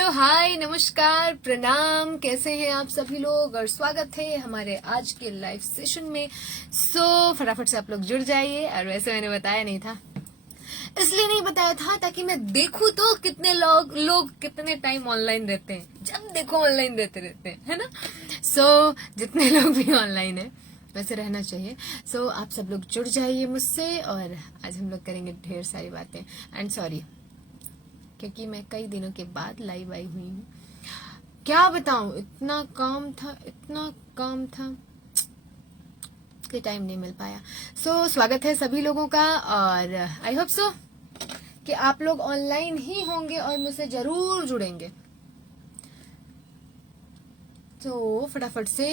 Hello hi नमस्कार प्रणाम, कैसे हैं आप सभी लोग और स्वागत है हमारे आज के लाइव सेशन में। फटाफट से आप लोग जुड़ जाइए। और वैसे मैंने बताया नहीं था, इसलिए नहीं बताया था ताकि मैं देखूं तो कितने लोग कितने टाइम ऑनलाइन रहते हैं। जब देखो ऑनलाइन रहते हैं, है ना। जितने लोग भी ऑनलाइन है वैसे रहना चाहिए। आप सब लोग जुड़ जाइए मुझसे और आज हम लोग करेंगे ढेर सारी बातें। एंड सॉरी क्योंकि मैं कई दिनों के बाद लाइव आई हुई हूँ। क्या बताऊं, इतना काम था कि टाइम नहीं मिल पाया। स्वागत है सभी लोगों का और आई होप सो कि आप लोग ऑनलाइन ही होंगे और मुझसे जरूर जुड़ेंगे। तो फटाफट से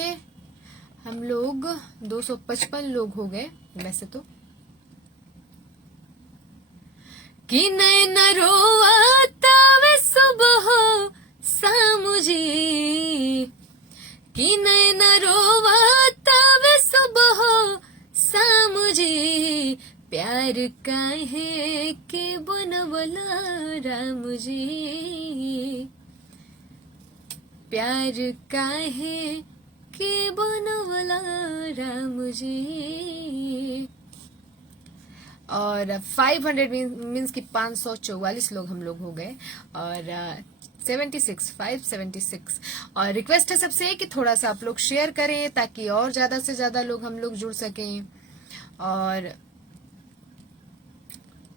हम लोग 255 लोग हो गए वैसे तो। कि नैन रोवाता वे सुबह सामुझी, कि नैन रोवाता वे सुबह सामुझी, प्यार काहे के बनवला राम जी, प्यार काहे के बनवला राम जी। और 500 मीन्स की 544 लोग हम लोग हो गए और 576 और रिक्वेस्ट है सबसे कि थोड़ा सा आप लोग शेयर करें ताकि और ज्यादा से ज्यादा लोग हम लोग जुड़ सकें। और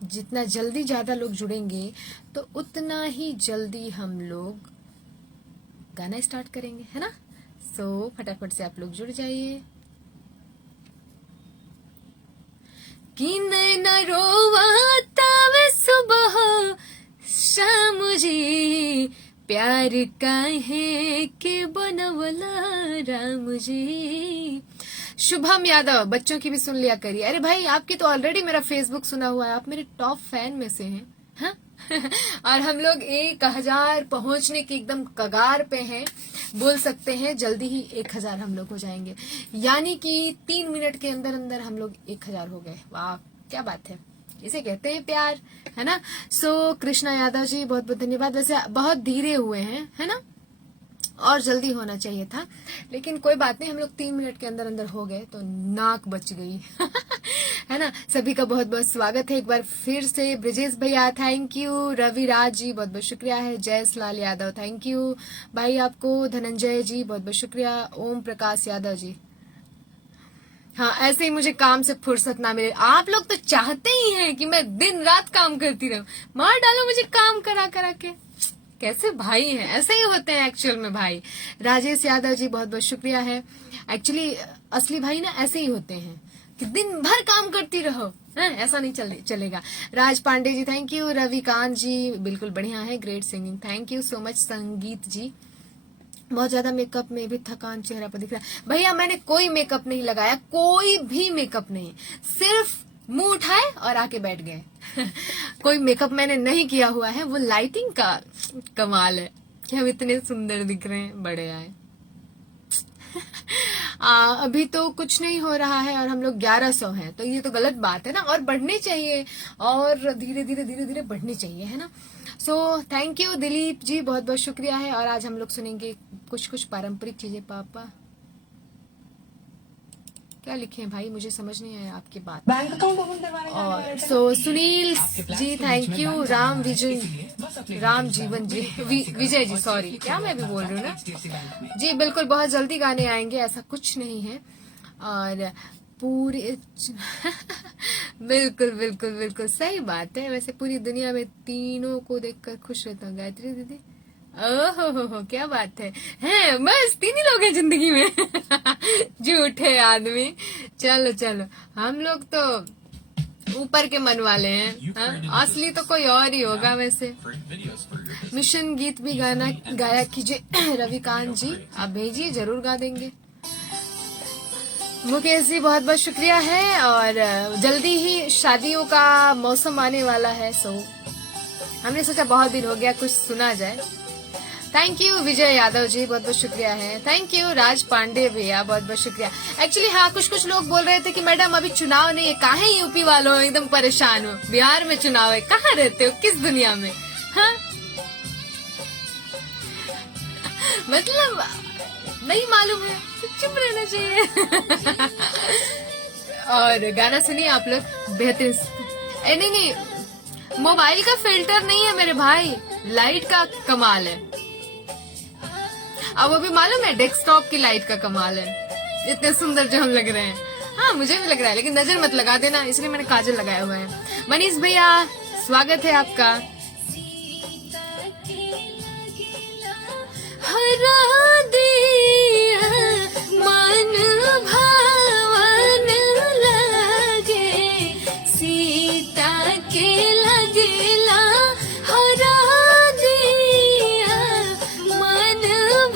जितना जल्दी ज्यादा लोग जुड़ेंगे तो उतना ही जल्दी हम लोग गाना स्टार्ट करेंगे, है ना। फटाफट से आप लोग जुड़ जाइए। कि नैन रोवाता वे सुबह शाम जी, प्यार काहे के बनवला राम जी। शुभम यादव, बच्चों की भी सुन लिया करिए। अरे भाई आपकी तो ऑलरेडी मेरा फेसबुक सुना हुआ है, आप मेरे टॉप फैन में से हैं, हाँ? और हम लोग 1000 पहुंचने के एकदम कगार पे हैं, बोल सकते हैं जल्दी ही 1000 हम लोग हो जाएंगे। यानी कि 3 मिनट के अंदर अंदर हम लोग 1000 हो गए। वाह क्या बात है, इसे कहते हैं प्यार, है ना। कृष्णा यादव जी बहुत बहुत धन्यवाद। वैसे बहुत धीरे हुए हैं, है ना, और जल्दी होना चाहिए था, लेकिन कोई बात नहीं, हम लोग 3 मिनट के अंदर अंदर हो गए तो नाक बच गई। है ना। सभी का बहुत बहुत स्वागत है एक बार फिर से। ब्रजेश भैया थैंक यू, रवि राज जी बहुत बहुत शुक्रिया है, जयस लाल यादव थैंक यू भाई आपको, धनंजय जी बहुत बहुत शुक्रिया, ओम प्रकाश यादव जी। हाँ ऐसे ही मुझे काम से फुर्सत ना मिले। आप लोग तो चाहते ही हैं कि मैं दिन रात काम करती रहूं, मार डालो मुझे काम करा करा के। कैसे भाई हैं, ऐसे ही होते हैं एक्चुअल में भाई। राजेश यादव जी बहुत बहुत शुक्रिया है। एक्चुअली असली भाई ना ऐसे ही होते हैं कि दिन भर काम करती रहो, है? ऐसा नहीं चलेगा। राज पांडे जी थैंक यू, रविकांत जी बिल्कुल बढ़िया है, great singing thank you so much. संगीत जी बहुत ज्यादा मेकअप में भी थकान चेहरा पर दिख रहा है। भैया मैंने कोई मेकअप नहीं लगाया, कोई भी मेकअप नहीं, सिर्फ मुंह उठाए और आके बैठ गए। कोई मेकअप मैंने नहीं किया हुआ है, वो लाइटिंग का कमाल है कि हम इतने सुंदर दिख रहे हैं, बड़े आए। अभी तो कुछ नहीं हो रहा है और हम लोग 1100 हैं, तो ये तो गलत बात है ना, और बढ़ने चाहिए और धीरे धीरे बढ़ने चाहिए, है ना। थैंक यू दिलीप जी बहुत बहुत शुक्रिया है। और आज हम लोग सुनेंगे कुछ पारंपरिक चीजें। पापा क्या लिखे हैं भाई, मुझे समझ नहीं आया आपकी बात। बैंक अकाउंट ओपन करवाने और सुनील जी थैंक यू, राम जीवन जी, विजय जी सॉरी, क्या मैं भी बोल रही हूँ ना जी। बिल्कुल बहुत जल्दी गाने आएंगे, ऐसा कुछ नहीं है। और पूरे बिल्कुल सही बात है। वैसे पूरी दुनिया में तीनों को देखकर खुश रहता हूँ। गायत्री दीदी ओहो क्या बात है बस 3 ही लोग हैं जिंदगी में। झूठे आदमी। चलो हम लोग तो ऊपर के मन वाले हैं, असली तो कोई और ही होगा। वैसे मिशन गीत भी गाया कीजिए। रविकांत जी आप भेजिए, जरूर गा देंगे। मुकेश जी बहुत बहुत शुक्रिया है। और जल्दी ही शादियों का मौसम आने वाला है, हमने सोचा बहुत दिन हो गया कुछ सुना जाए। थैंक यू विजय यादव जी बहुत बहुत शुक्रिया है। थैंक यू राज पांडे भैया बहुत बहुत शुक्रिया। एक्चुअली हाँ कुछ लोग बोल रहे थे कि मैडम अभी चुनाव नहीं है, काहे यूपी वालों एकदम परेशान हो, बिहार में चुनाव है, कहाँ रहते हो, किस दुनिया में। हाँ मतलब नहीं मालूम है तो चुप रहना चाहिए। और गाना सुनिए आप लोग, बेहतरीन। नहीं नहीं, मोबाइल का फिल्टर नहीं है मेरे भाई, लाइट का कमाल है। अब वो भी मालूम है, डेस्कटॉप की लाइट का कमाल है। इतने सुंदर जो हम लग रहे हैं। हाँ मुझे भी लग रहा है, लेकिन नजर मत लगा देना, इसलिए मैंने काजल लगाया हुआ है। मनीष भैया स्वागत है आपका। हरा दिया मन भावन लगे, सीता के लगेला, हरा दिया मन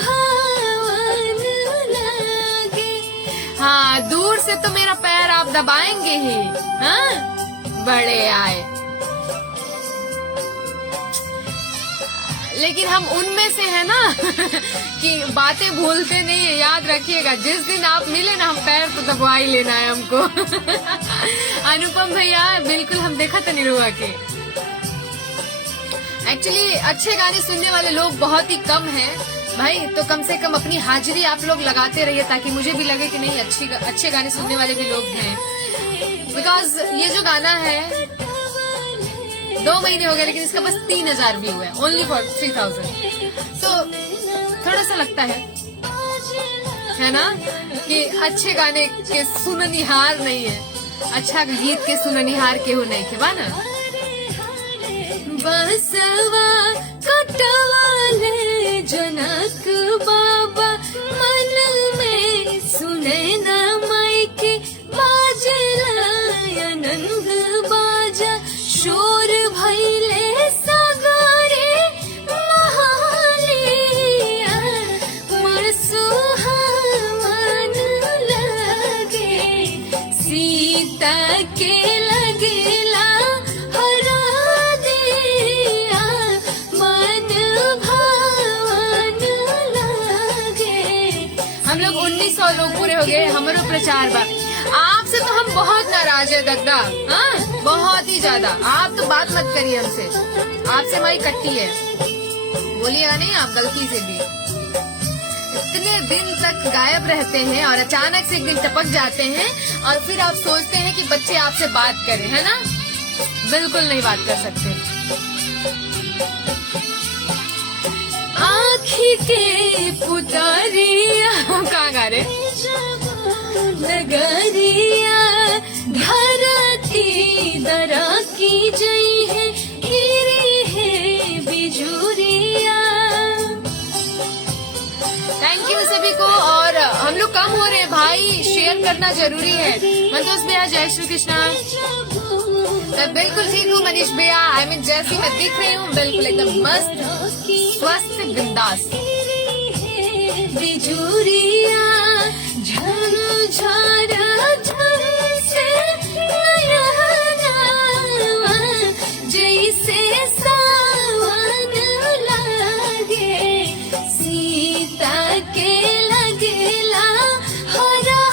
भावन लगे। हाँ दूर से तो मेरा पैर आप दबाएंगे ही। हाँ बड़े आए, लेकिन हम उनमें से है ना कि बातें भूलते नहीं है, याद रखिएगा। जिस दिन आप मिले ना, हम पैर तो दबा ही लेना है हमको। अनुपम भैया बिल्कुल, हम देखा था निरुआ के। एक्चुअली अच्छे गाने सुनने वाले लोग बहुत ही कम हैं भाई, तो कम से कम अपनी हाजिरी आप लोग लगाते रहिए, ताकि मुझे भी लगे कि नहीं अच्छे गाने सुनने वाले भी लोग हैं। बिकॉज ये जो गाना है 2 महीने हो गए, लेकिन इसका बस 3000 व्यू है, ओनली फॉर 3000। तो थोड़ा सा लगता है ना कि अच्छे गाने के सुननिहार नहीं है, अच्छा गीत के सुननिहार केहू नहीं के बाना। बसवा कटवाले जनक बाबा, मन में सुने न मायके, बाजला अनंग बाजा, शोर भैले सगरे महालिया, मन सुहावन लगे, सीता के लगेला, हरा दिया मन भावन लगे। हम लोग 1900 लोग पूरे हो गए, हमारे प्रचार बा। आपसे तो हम बहुत नाराज है दद्दा, हाँ बहुत ही ज्यादा। आप तो बात मत करिए हमसे, आपसे हमारी कट्टी है, बोलिएगा नहीं आप गलती से भी। इतने दिन तक गायब रहते हैं और अचानक से एक दिन टपक जाते हैं, और फिर आप सोचते हैं कि बच्चे आपसे बात करें, है ना? बिल्कुल नहीं बात कर सकते। आँखी के पुतारिया, कहाँ गा रहे? नगरिया धरती दरा की जई है, गिरी है बिजुरिया। थैंक यू सभी को। और हम लोग कम हो रहे हैं भाई, शेयर करना जरूरी है। संतोष भैया जय श्री कृष्णा। मैं बिल्कुल ठीक हूँ मनीष भैया, आई मीन जैसी मैं दिख रही हूँ, बिल्कुल एकदम मस्त स्वस्थ बिंदास। बिजुरिया झंझारा झंसे जैसे सावन लागे, सीता के लगेला, हरा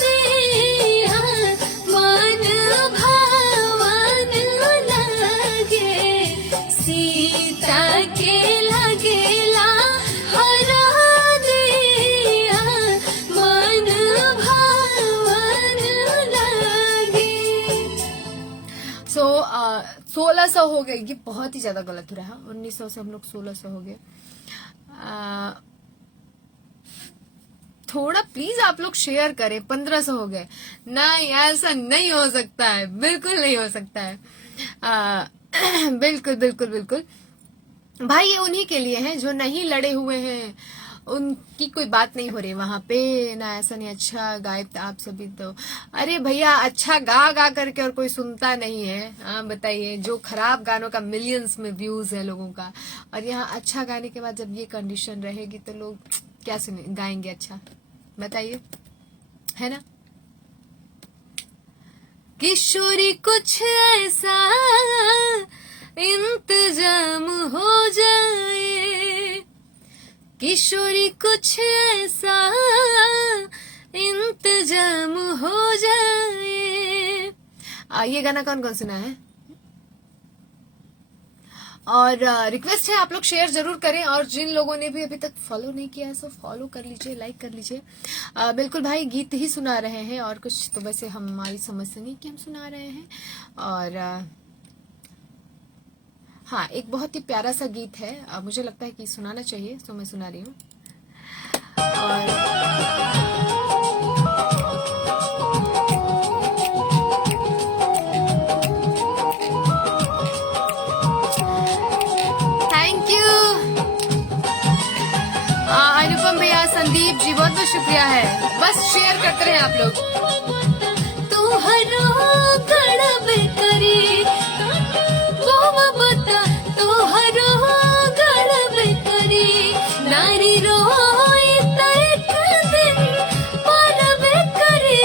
दिया मन भावन लागे, सीता के लगेला, हरा दिया मन भावन लागे। 1600 हो गए, ये बहुत ही ज्यादा गलत हो रहा है। 1900 से हम लोग 1600 हो गए। थोड़ा प्लीज आप लोग शेयर करें। 1500 हो गए। नहीं ऐसा नहीं हो सकता है, बिल्कुल नहीं हो सकता है। बिल्कुल बिल्कुल बिल्कुल भाई, ये उन्हीं के लिए है जो नहीं लड़े हुए हैं, उनकी कोई बात नहीं हो रही वहां पे ना। ऐसा नहीं, अच्छा गायब आप सभी तो। अरे भैया अच्छा गा गा करके और कोई सुनता नहीं है। हाँ बताइए, जो खराब गानों का मिलियंस में व्यूज है लोगों का, और यहाँ अच्छा गाने के बाद जब ये कंडीशन रहेगी तो लोग क्या सुने गाएंगे? अच्छा बताइए, है ना? किशोरी कुछ ऐसा इंतजाम हो जाए, किशोरी कुछ ऐसा इंतजाम हो जाए। ये गाना कौन कौन सुना है? और रिक्वेस्ट है आप लोग शेयर जरूर करें, और जिन लोगों ने भी अभी तक फॉलो नहीं किया है सो फॉलो कर लीजिए, लाइक कर लीजिए। बिल्कुल भाई गीत ही सुना रहे हैं, और कुछ तो वैसे हमारी समझ से नहीं कि हम सुना रहे हैं। और हाँ, एक बहुत ही प्यारा सा गीत है, मुझे लगता है कि सुनाना चाहिए, तो मैं सुना रही हूँ। थैंक यू अनुपम भैया, संदीप जी, बहुत बहुत शुक्रिया है। बस शेयर करते रहे आप लोग। नारी रोई तक दिन परबे करी,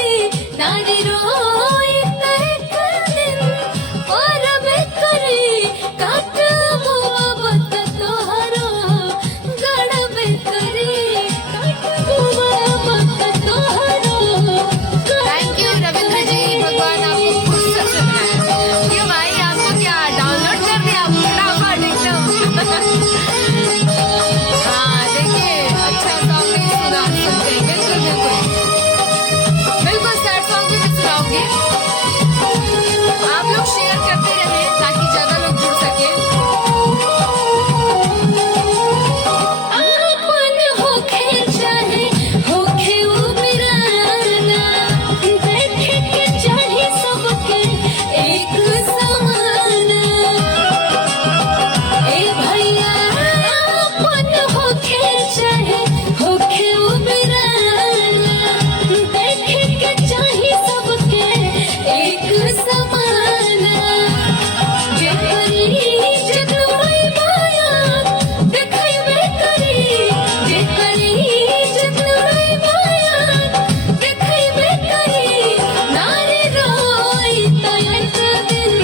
नारी रोई तक दिन परबे करी, काट मोहब्बत तोहरो गड़बे करी, मोहब्बत तोहरो। थैंक यू रविंद्र जी, भगवान आपको खुश सबसे बनाए। क्यों भाई, आपको क्या डाउनलोड कर दिया फटाफट एकदम। आप लोग शेयर करते रहे ताकि ज्यादा लोग जुड़ सके। अपन होखे चाहे होखे उमराना, देखे के चाहे सबके एक समाना। ए भैया अपन होखे चाहे होखे उमराना, देखे के चाहे सबके एक समाना। जे करी जतोई माया देखैबे करी, जे करी जतोई माया देखैबे करी, नारी रोई तक दिन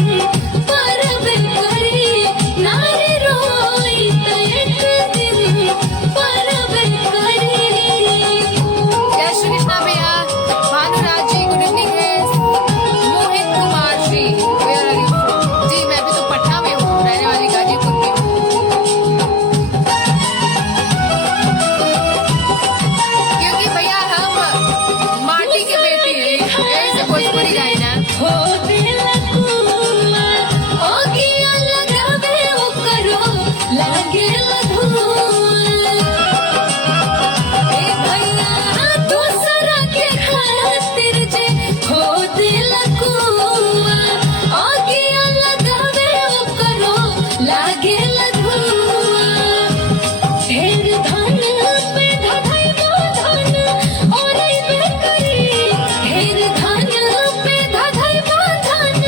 परबे करी, नारी रोई तक दिन परबे करी। जय श्री कृष्णा भैया, भानुराज जी, गुड इवनिंग है। Mohit Kumar ji, where are you from? जी मैं भी तो पटना में हूँ, रहने वाली गाजीपुर की हूँ। क्योंकि भैया हम माटी के बेटी हैं, यही से भोजपुरी गाई ना। हो दिल कुआ ओ किया लगावे ओ करो लागे धुआं। ए भैया दूसरा के खातिर जे हो दिल कुआ ओ किया लगावे ओ करो लागे धुआं। ढेर धन पे धधई धन ओरैबे करी, ढेर धन पे धधई धन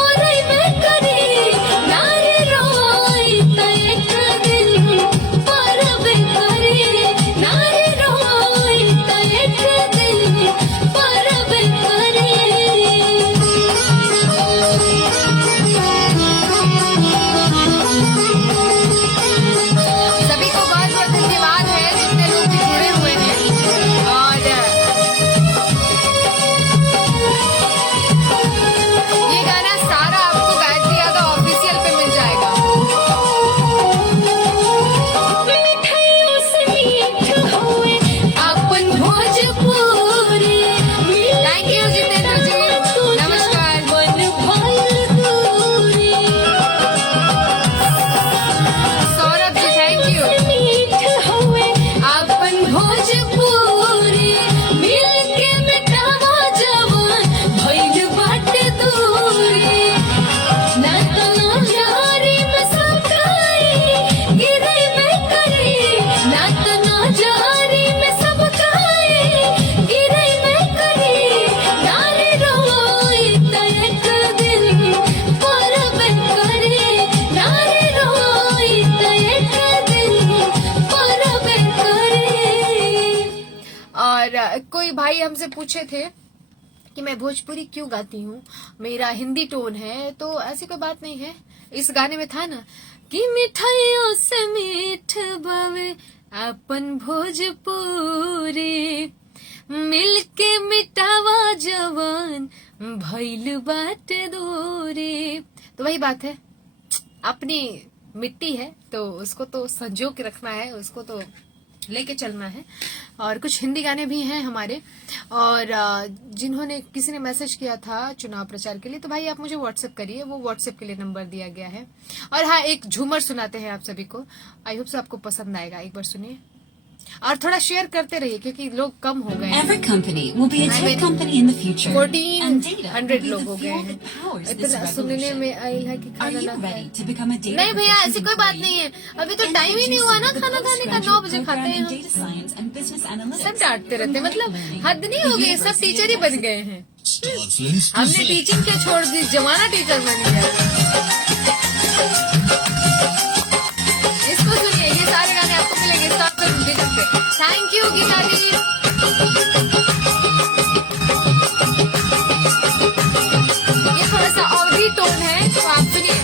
ओरैबे करी, नारी रोई तक दिन परबे करी, नारी रोई तक दिन परबे करी। सभी को बहुत बहुत धन्यवाद है जितने लोग भी जुड़े हुए हैं। और ये गाना सारा आपको गायत्री यादव ऑफिशियल पे मिल जाएगा। मिठाइयों से मीठ होए अपन भोजपुरी। थैंक यू जितेंद्र जी, नमस्कार। मन भइल दूरी, सौरभ जी थैंक यू। मीठ होए अपन भोजपुरी, मिल के मिटावा जवान भइल बाटे दूरी। ना तो नौजारी में सबकाई गिरैबे करी, ना तो नौजारी में सबकाई गिरैबे करी, नारी रोई तक दिन परबे करी, नारी रोई तक दिन परबे करी। और कोई भाई हमसे पूछे थे कि मैं भोजपुरी क्यों गाती हूँ, मेरा हिंदी टोन है, तो ऐसी कोई बात नहीं है। इस गाने में था ना कि मिठाइयों से मीठ बावे अपन भोजपुरी, मिल के मिटावा जवान भइल बाटे दूरी। तो वही बात है, अपनी मिट्टी है तो उसको तो संजो के रखना है, उसको तो लेके चलना है। और कुछ हिंदी गाने भी हैं हमारे। और जिन्होंने किसी ने मैसेज किया था चुनाव प्रचार के लिए, तो भाई आप मुझे व्हाट्सएप करिए, वो व्हाट्सएप के लिए नंबर दिया गया है। और हाँ, एक झूमर सुनाते हैं आप सभी को, आई होप से आपको पसंद आएगा, एक बार सुनिए और थोड़ा शेयर करते रहिए क्योंकि लोग कम हो गए हैं। 1400 लोग हो गए हैं। इतना सुनने में आई है कि खाना ना खाए। नहीं भैया, ऐसी कोई बात नहीं है, अभी तो टाइम ही नहीं हुआ ना खाना खाने का, 9 बजे खाते हैं हम। सब डांटते रहते हैं, मतलब हद नहीं हो गई, सब टीचर ही बन गए हैं। हमने टीचिंग क्या छोड़ दी, जमाना टीचर बन गया। इसको सुनिए, ये सारे गाने आपको मिलेंगे थैंक यू गीता दी। ये थोड़ा सा अवधी टोन है तो आप सुनिए,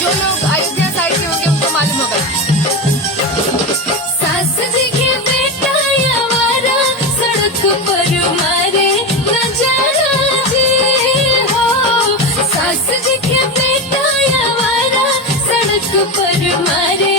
जो लोग अयोध्या साइड के होंगे उनको मालूम होगा। सास जी के बेटा आवारा सड़क पर मारे नजारा जी हो, सास जी के बेटा आवारा सड़क पर मारे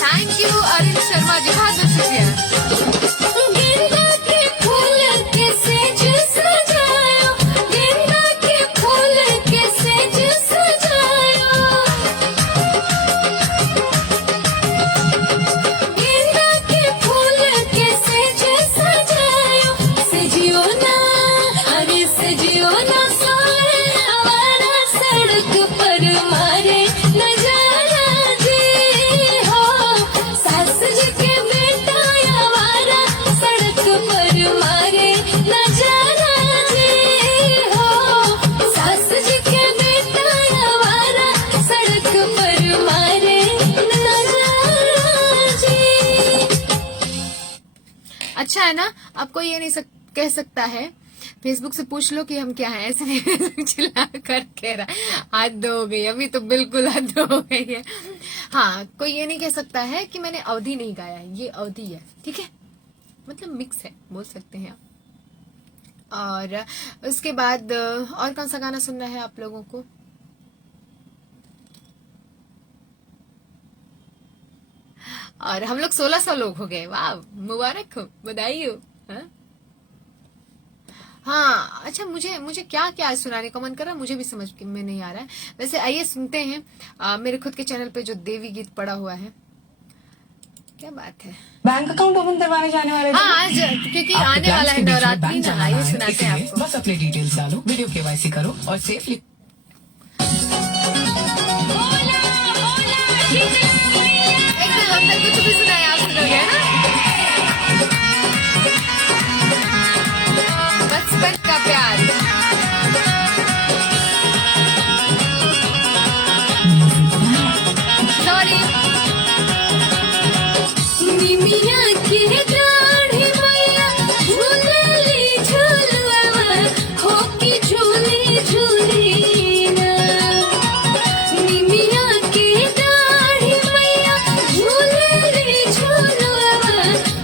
थैंक यू अरुण शर्मा जी, बहुत बहुत शुक्रिया। गेंदा के फूल के सेज सजायो, गेंदा के फूल के सेज सजायो, गेंदा के फूल के सेज सजायो, सजियो ना अरे सजियो ना सोए आवारा सड़क पर मारे अच्छा है ना। अब कोई ये नहीं कह सकता है, फेसबुक से पूछ लो कि हम क्या हैं, ऐसे नहीं चिल्ला कर कह रहा। हद हो गई, अभी तो बिल्कुल हद हो गई है। हाँ, कोई ये नहीं कह सकता है कि मैंने अवधि नहीं गाया है, ये अवधि है, ठीक है, मतलब मिक्स है बोल सकते हैं आप। और उसके बाद और कौन सा गाना सुनना है आप लोगों को? और हम लोग 1600 लोग हो गए, वाह, मुबारक हो, बधाई हो। हाँ अच्छा, मुझे क्या क्या सुनाने का मन कर रहा है, मुझे भी समझ में नहीं आ रहा है। वैसे आइए सुनते हैं मेरे खुद के चैनल पे जो देवी गीत पड़ा हुआ है। क्या बात है, बैंक अकाउंट ओपन करवाने जाने वाले थे। हाँ आज क्योंकि आने वाला है नवरात्रि ना, आइए सुनाते हैं आपको। बस अपनी डिटेल्स डालो, वीडियो केवाईसी करो और सेफली। हमने कुछ भी सुनाया आप सुनोगे ना। बचपन का प्यार। सॉरी। निमिया के दाढ़ी मैया झूलली झूलवा हो कि झूली झूली ना। निमिया के दाढ़ी मैया झूलली झूलवा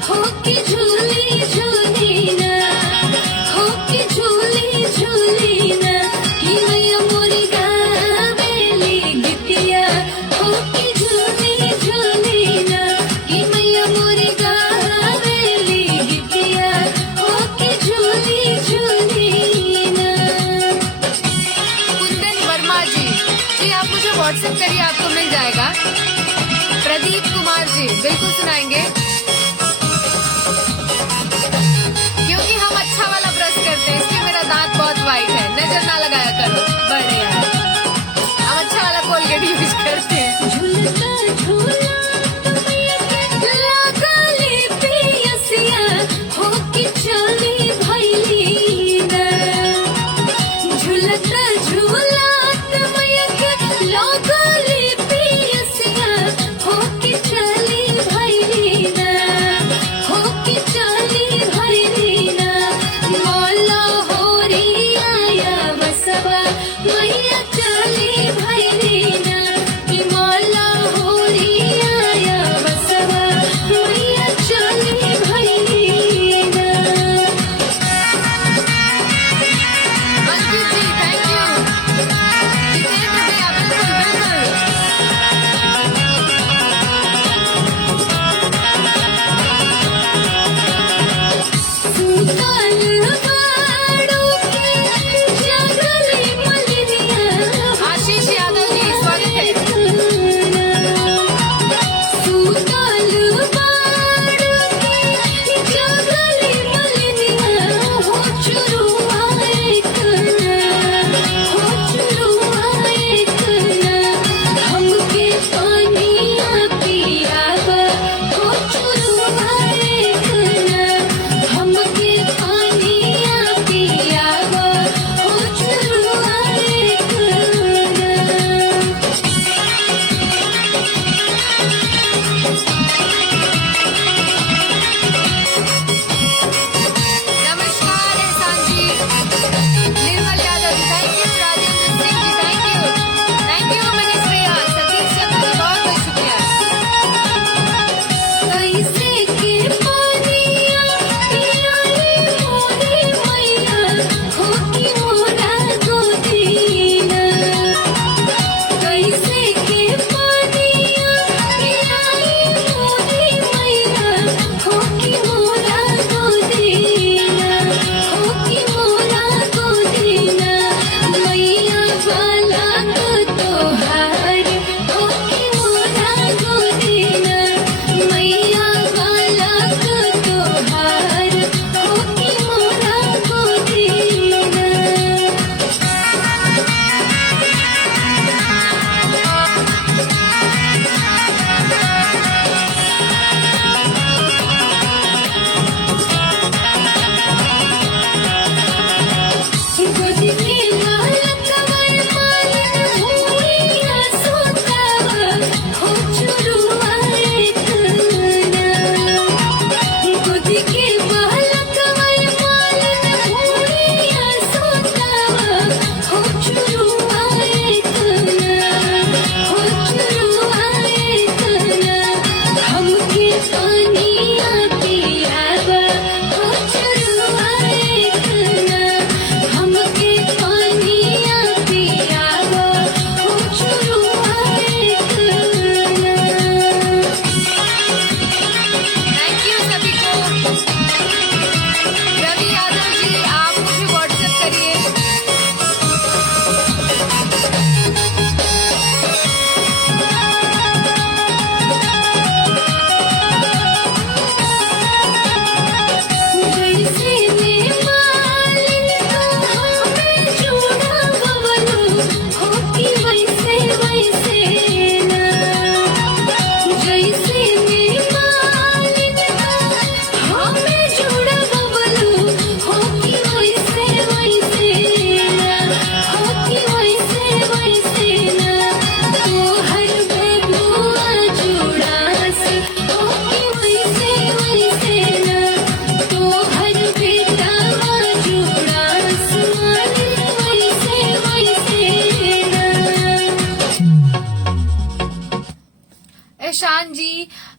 हो कि झूली झूली ना। हो कि झूली झूली ना। कि मैया मोरी गावेली गीतिया हो कि झूली झूली ना। कि मैया मोरी गावेली गीतिया हो कि झूली झूली ना। कुंदन वर्मा जी आप मुझे व्हाट्सएप करिए, आपको मिल जाएगा। प्रदीप कुमार जी बिल्कुल सुनाएंगे, क्योंकि हम अच्छा वाला ब्रश करते हैं इसलिए मेरा दांत बहुत वाइट है। नजर ना लगाया करो, बढ़िया है। हम अच्छा वाला कोलगेट यूज करते हैं। झूलता झूला लागले पियसिया हो कि चली भैली ना। झूलता झूला लागले पियसिया हो कि चली भैली ना।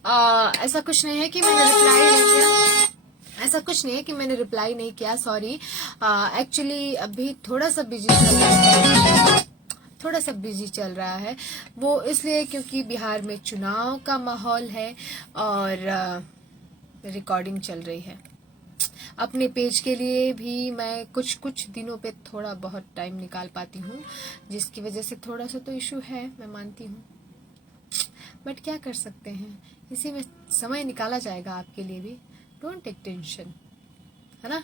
ऐसा कुछ नहीं है कि मैंने रिप्लाई नहीं किया, ऐसा कुछ नहीं है कि मैंने रिप्लाई नहीं किया, सॉरी। एक्चुअली अभी थोड़ा सा बिजी चल रहा है, थोड़ा सा बिजी चल रहा है। वो इसलिए क्योंकि बिहार में चुनाव का माहौल है और रिकॉर्डिंग चल रही है। अपने पेज के लिए भी मैं कुछ दिनों पे थोड़ा बहुत टाइम निकाल पाती हूँ, जिसकी वजह से थोड़ा सा तो इशू है, मैं मानती हूँ, बट क्या कर सकते हैं, इसी में समय निकाला जाएगा आपके लिए भी। डोंट टेक टेंशन, है ना।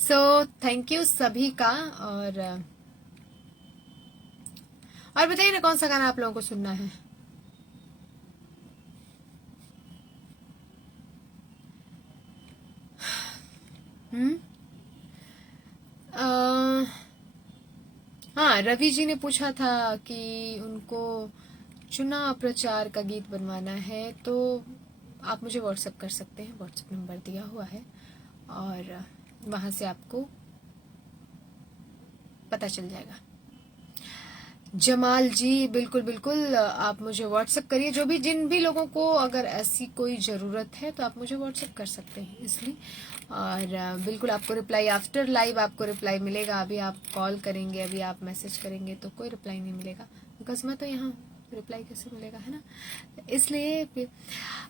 सो थैंक यू सभी का। और बताइए ना कौन सा गाना आप लोगों को सुनना है। हाँ, रवि जी ने पूछा था कि उनको चुनाव प्रचार का गीत बनवाना है, तो आप मुझे व्हाट्सएप कर सकते हैं, व्हाट्सएप नंबर दिया हुआ है और वहां से आपको पता चल जाएगा। जमाल जी, बिल्कुल बिल्कुल, आप मुझे व्हाट्सएप करिए। जो भी जिन भी लोगों को अगर ऐसी कोई जरूरत है तो आप मुझे व्हाट्सएप कर सकते हैं इसलिए। और बिल्कुल आपको रिप्लाई आफ्टर लाइव आपको रिप्लाई मिलेगा। अभी आप कॉल करेंगे, अभी आप मैसेज करेंगे तो कोई रिप्लाई नहीं मिलेगा, बिकॉज मैं तो यहाँ रिप्लाई कैसे मिलेगा, है ना। इसलिए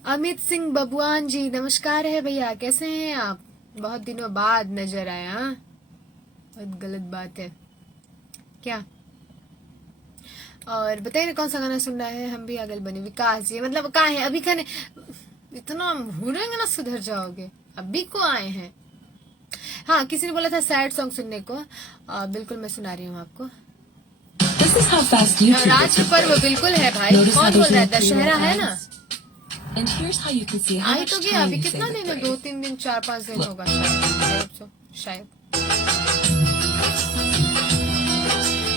अमित सिंह बबुआन जी, नमस्कार है भैया, कैसे हैं आप? बहुत दिनों बाद नजर आया। हाँ, बहुत गलत बात है क्या। और बताइए ना कौन सा गाना सुनना है, हम भी अगल बने। विकास जी, मतलब कहाँ है अभी, खाने इतना भूलेंगे ना सुधर जाओगे, अभी को आए हैं। हाँ, किसी ने बोला था सैड सॉन्ग सुनने को, बिल्कुल मैं सुना रही हूँ आपको। राज पर्व बिल्कुल है भाई, कौन बोल रहा है, दशहरा है ना। आई तो गया, अभी कितना दिन है, 2-3 दिन 4-5 दिन होगा शायद।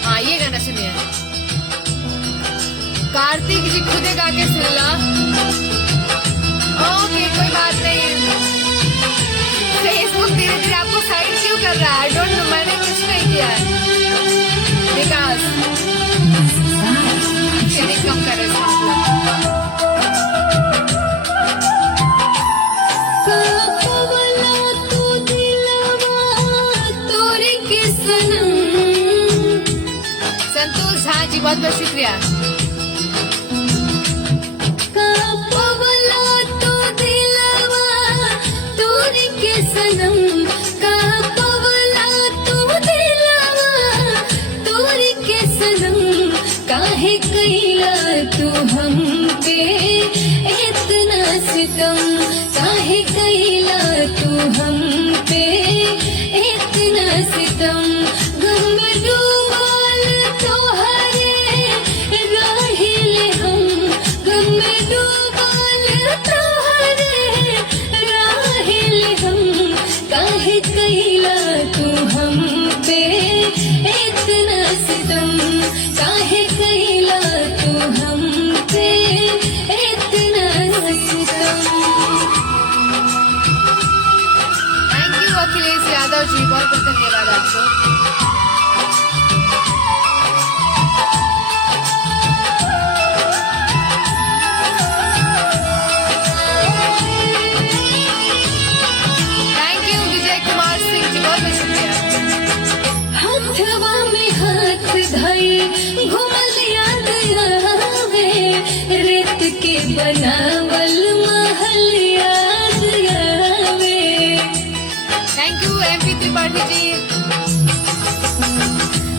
हाँ, ये गाना सुनिए, कार्तिक जी खुदे गा के सुन ला। ओके, कोई बात नहीं। फेसबुक धीरे धीरे आपको साइड क्यों कर रहा है, आई डोंट नो, मैंने कुछ नहीं किया है। विकास चलिए कम करे संतोष। हाँ जी, बहुत बहुत शुक्रिया। काहे कैला तू हम पे इतना सितम, काहे कैला तू हम पे इतना सितम। गम में डूबल तोहरे राहिल हम, गम में डूबल तोहरे राहिल हम। काहे कैला तू हम पे इतना सितम, काहे कैला तू हम पे इतना सितम। थैंक यू अखिलेश यादव जी, बहुत बहुत धन्यवाद आपको। थैंक यू विजय कुमार सिंह जी, बहुत बहुत शुक्रिया। हाथवा में हाथ धई घुमल याद आवे, रेत के बनावल महल याद आवे। Thank you MP Tripathi ji.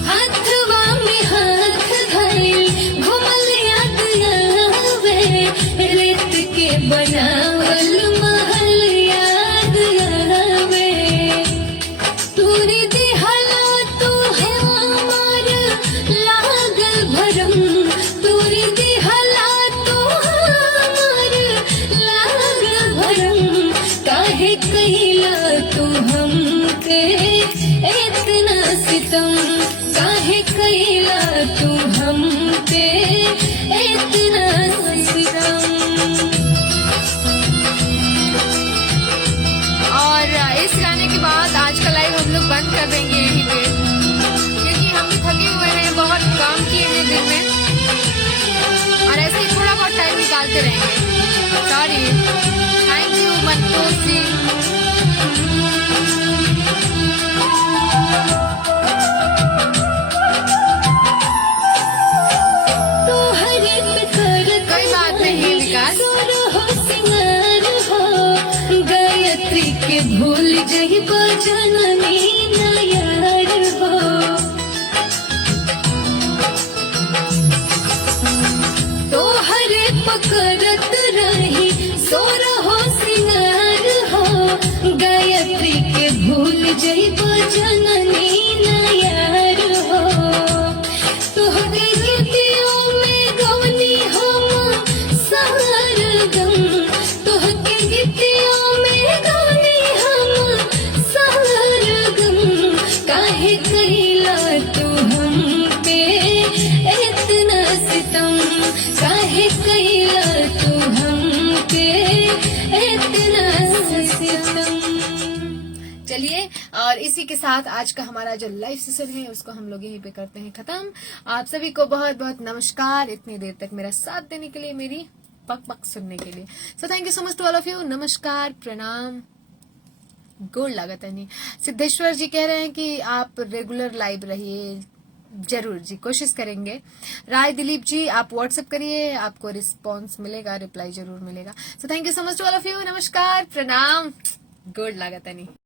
हाथवा में हाथ धई घुमल याद आवे, रेत के बनावल महल याद आवे। तूरी दिहला तू है हमार लागल भरम, तूरी दिहला तू हमार लागल भरम। काहे कैला तू हम पे इतना करते रहेंगे। सॉरी, थैंक यू मनतोष जी। कोई बात नहीं विकास। गायत्री के भूल जही जननी नयार हो, तोहरे पकड़त रही सोरा हो सिंगार हो, गायत्री के भूल जही जननी नयार हो, तोहरे गीतियों में गवनी हम सरगम, तोहके गीतियों में गवनी हम सरगम, काहे कैला तू हम पे इतना सितम, काहे कैला तू हम पे इतना सितम। चलिए, और इसी के साथ आज का हमारा जो लाइव सेशन है उसको हम लोग यहीं पे करते हैं खत्म। आप सभी को बहुत बहुत नमस्कार, इतनी देर तक मेरा साथ देने के लिए, मेरी पक पक सुनने के लिए। So thank you so much to all of you. नमस्कार, प्रणाम, गोड़ लागत है नहीं। सिद्धेश्वर जी कह रहे हैं कि आप रेगुलर लाइव रहिए। जरूर जी, कोशिश करेंगे। राय दिलीप जी, आप व्हाट्सएप करिए, आपको रिस्पॉन्स मिलेगा, रिप्लाई जरूर मिलेगा। So thank you so much to all of you. नमस्कार, प्रणाम, गोड़ लागत है नहीं।